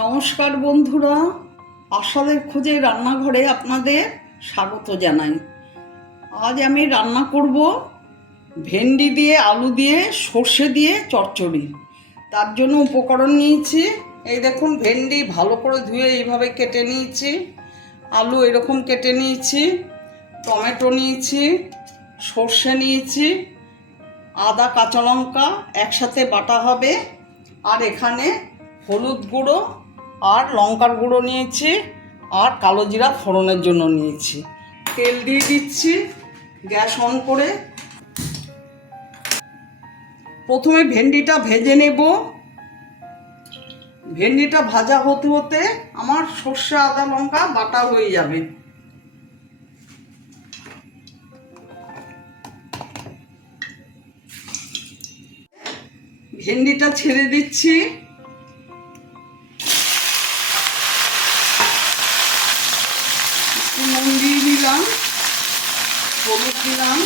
নমস্কার বন্ধুরা আশাদের খোঁজে রান্নাঘরে আপনাদের স্বাগত জানাই। আজ আমি রান্না করব ভেন্ডি দিয়ে, আলু দিয়ে, সর্ষে দিয়ে চচ্চড়ি। তার জন্য উপকরণ নিয়েছি। এই দেখুন, ভেন্ডি ভালো করে ধুয়ে এইভাবে কেটে নিয়েছি। আলু এরকম কেটে নিয়েছি। টমেটো নিয়েছি, সর্ষে নিয়েছি, আদা, কাঁচা লঙ্কা, একসাথে বাটা হবে। আর এখানে হলুদ গুঁড়ো আর লঙ্কার গুঁড়ো নিয়েছি, আর কালো জিরা ফোড়নের জন্য নিয়েছি। তেল দিয়ে দিচ্ছি, গ্যাস অন করে। প্রথমে ভেন্ডিটা ভেজে নেব। ভেন্ডিটা ভাজা হতে হতে আমার সর্ষে, আদা, লঙ্কা বাটা হয়ে যাবে। ভেন্ডিটা ছেড়ে দিচ্ছি। একটু নুন দিয়ে দিলাম, হলুদ দিলাম।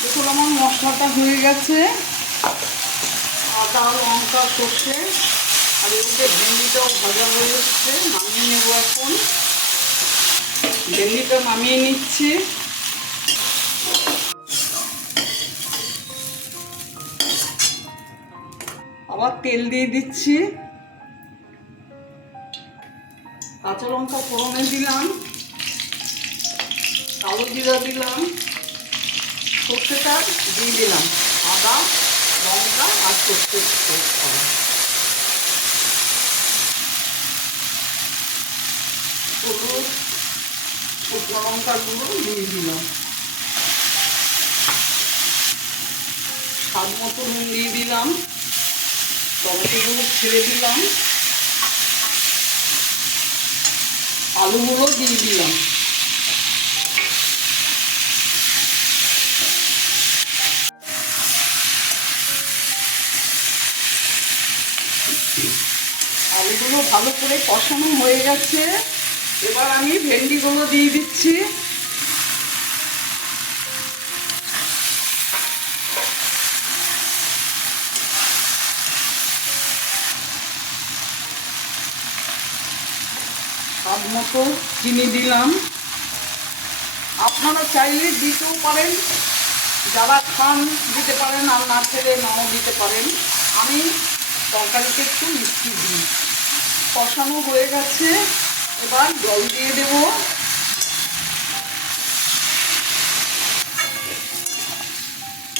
দেখুন, আমার মশলাটা হয়ে গেছে। আদা, লঙ্কা, সর্ষে, আর এদিকে ভেন্ডিটাও ভাজা হয়ে এসছে, নামিয়ে নেব এখন। ভেন্ডিটা নামিয়ে নিচ্ছি। আবার তেল দিয়ে দিচ্ছি। কাঁচা লঙ্কা ফোড়নে দিলাম। কালো জিরা দিলাম। সর্ষেটা দিয়ে দিলাম। আদা, লঙ্কা আর সর্ষে হলুদ দিয়ে দিলাম। স্বাদ মতো নুন দিয়ে দিলাম। টমেটোগুলো ছেড়ে দিলাম। আলুগুলো দিয়ে দিলাম। আলুগুলো ভালো করে কষানো হয়ে গেছে। এবার আমি ভেন্ডিগুলো দিয়ে দিচ্ছি। স্বাদ মতো চিনি দিলাম। আপনারা চাইলে দিতেও পারেন, যারা খান দিতে পারেন আর না খেলে নাও দিতে পারেন। আমি তরকারিতে একটু মিষ্টি দিই। কষানো হয়ে গেছে, এবার জল দিয়ে দেব।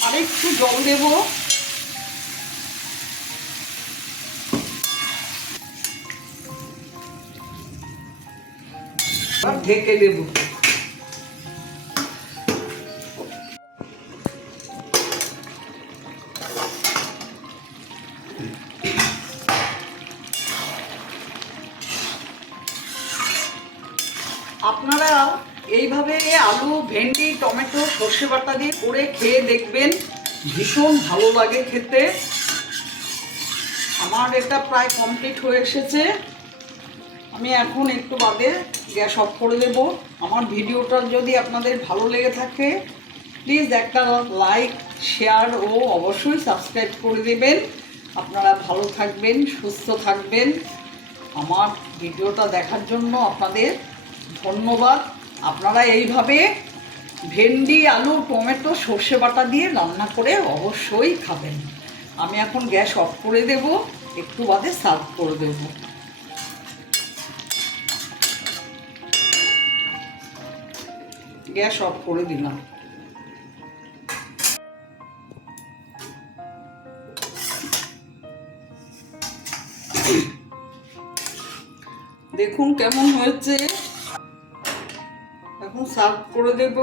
আর একটু জল দেব। ঢেকে দেব। আপনারা এইভাবে আলু, ভেন্ডি, টমেটো, সর্ষে বাটা দিয়ে করে খেয়ে দেখবেন ভীষণ ভালো লাগে খেতে। আমার এটা প্রায় কমপ্লিট হয়ে এসেছে। আমি এখন একটু বাদে গ্যাস অফ করে দেব। আমার ভিডিওটা যদি আপনাদের ভালো লেগে থাকে প্লিজ একটা লাইক শেয়ার ও অবশ্যই সাবস্ক্রাইব করে দেবেন। আপনারা ভালো থাকবেন, সুস্থ থাকবেন। আমার ভিডিওটা দেখার জন্য আপনাদের ধন্যবাদ। আপনারা এইভাবে ভেন্ডি, আলু, টমেটো, সর্ষে বাটা দিয়ে রান্না করে অবশ্যই খাবেন। আমি এখন গ্যাস অফ করে দেব, একটু বাদে সার্ভ করে দেব। গ্যাস অফ করে দিলাম। দেখুন কেমন হয়েছে। এখন সার্ভ করে দেব।